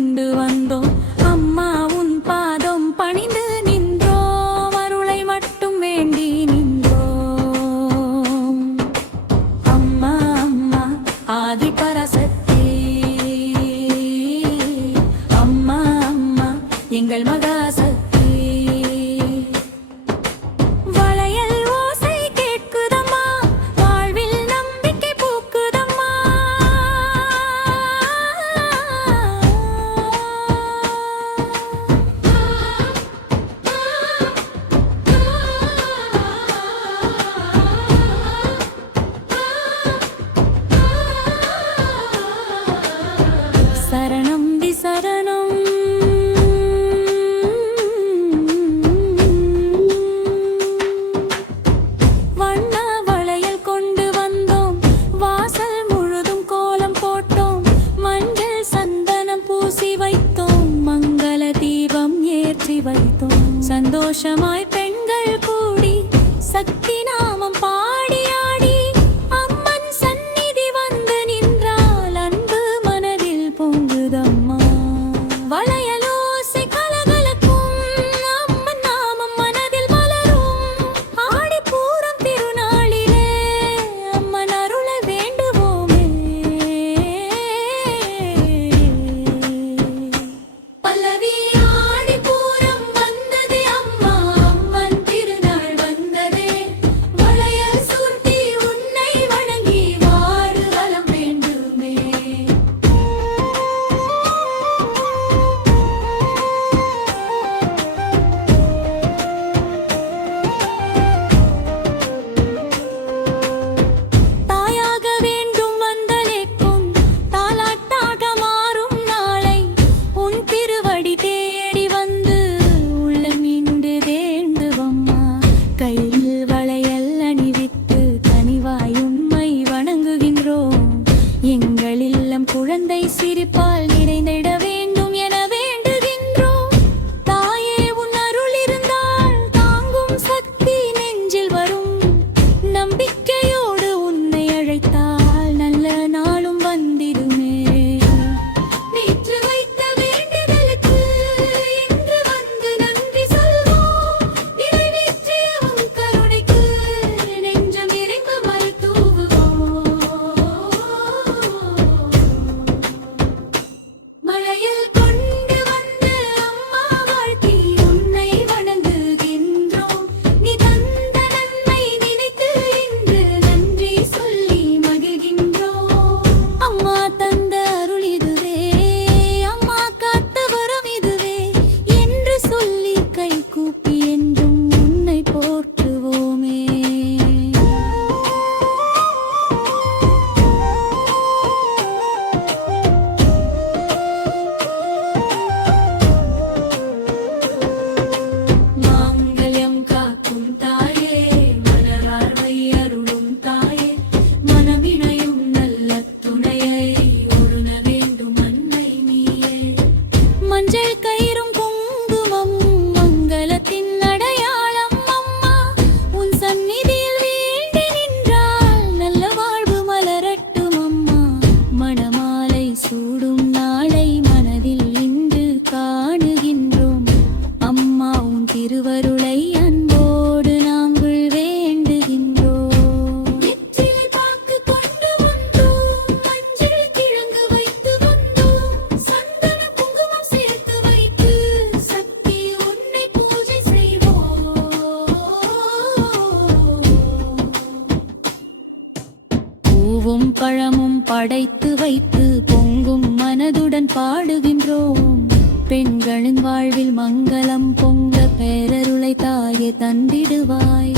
கொண்டு வந்தோம் அம்மா உன் பாதம் பணிந்து நின்றோம் அருளை மட்டும் வேண்டி நின்றோம் அம்மா அம்மா ஆதி பராசக்தி அம்மா அம்மா எங்கள் மகாசக்தி சரணம் தி சரணம் வண்ண வளையல் கொண்டு வந்தோம் வாசல் முழுதும் கோலம் போட்டோம் மஞ்சள் சந்தனம் பூசி வைத்தோம் மங்கள தீபம் ஏற்றி வைத்தோம் சந்தோஷமாய் பெண்கள் கூடி சக்தி நாமம் பாடி ஆடி அம்மன் சந்நிதி வந்து நின்றால் அன்பு மனதில் பொங்குதம்மா வளையலோசை கலகலக்கும் அம்மன் நாமம் மனதில் மலரும் ஆடிப்பூரம் திருநாளிலே அம்மன் அருளை வேண்டுவோமே பல்லவி ஆடிப்பூரம் வந்ததே அம்மா அம்மன் திருநாள் வந்ததே வளையல் சூட்டி உன்னை வணங்கி வாடு வலம் வேண்டுமே தாயாக வேண்டும் வந்தலேக்கும் தாலாட்டாக மாறும் நாளை உன் திருவடி தேடி வந்து உள்ளம் இன்று தேர்ந்துவம்மா கையில் வளையல் அணிவித்து கனிவாய் உண்மை வணங்குகின்றோம் எங்கள் இல்லம் குழந்தை சிரிப்பால் நிறைந்திட வேண்டும் என வேண்டுகின்றோம் தாயே உன் அருள் இருந்தால் தாங்கும் சக்தி நெஞ்சில் வரும் நம்பிக்கையோடு உன்னை அழைத்தால் நல்ல நாளும் வந்திடுமே நேற்று வைத்த வேண்டுதலுக்கு இன்று வந்து நன்றி சொல்வோம் நிறைவேற்றிய உன் கருணைக்கு நெஞ்சம் இறைந்து மறுத்தூவுவோம் மழையில் கொண்டு வந்து அம்மா வாழ்த்தி உன்னை வணங்குகின்றோம் நீ தந்த நன்மை நினைத்து இன்று நன்றி சொல்லி மகிழ்கின்றோம் அம்மா தந்த அருள் இதுவே அம்மா காத்த வரம் இதுவே என்று சொல்லி கை கூப்பி என்றும் உன்னை போற்றுவோமே மாங்கல்யம் காக்கும் தாயே மலரார்வை அருளும் தாயே மனமிணையும் நல்ல துணையை ஒருண வேண்டும் அன்னை நீயே மஞ்சள் கயிறும் குங்குமம் மங்களத்தின் அடையாளம் அம்மா உன் சந்நிதியில் வேண்டி நின்றால் நல்ல வாழ்வு மலரட்டும் அம்மா மணமாலை சூடும் நாளை மனதில் இன்று காணுகின்றோம் அம்மா உன் திருவருளை அன்போடு நாங்கள் வேண்டுகின்றோம் நெற்றிலை பாக்கு கொண்டு வந்தோம் மஞ்சள் கிழங்கு வைத்து வந்தோம் சந்தன குங்குமம் சேர்த்து வைத்து சக்தி உன்னை பூஜை செய்வோம் பூவும் பழமும் படைத்து வைத்து பொங்கும் மனதுடன் பாடுகின்றோம் பெண்களின் வாழ்வில் மங்களம் பொங்க பேரருளை தாயே தந்திடுவாய்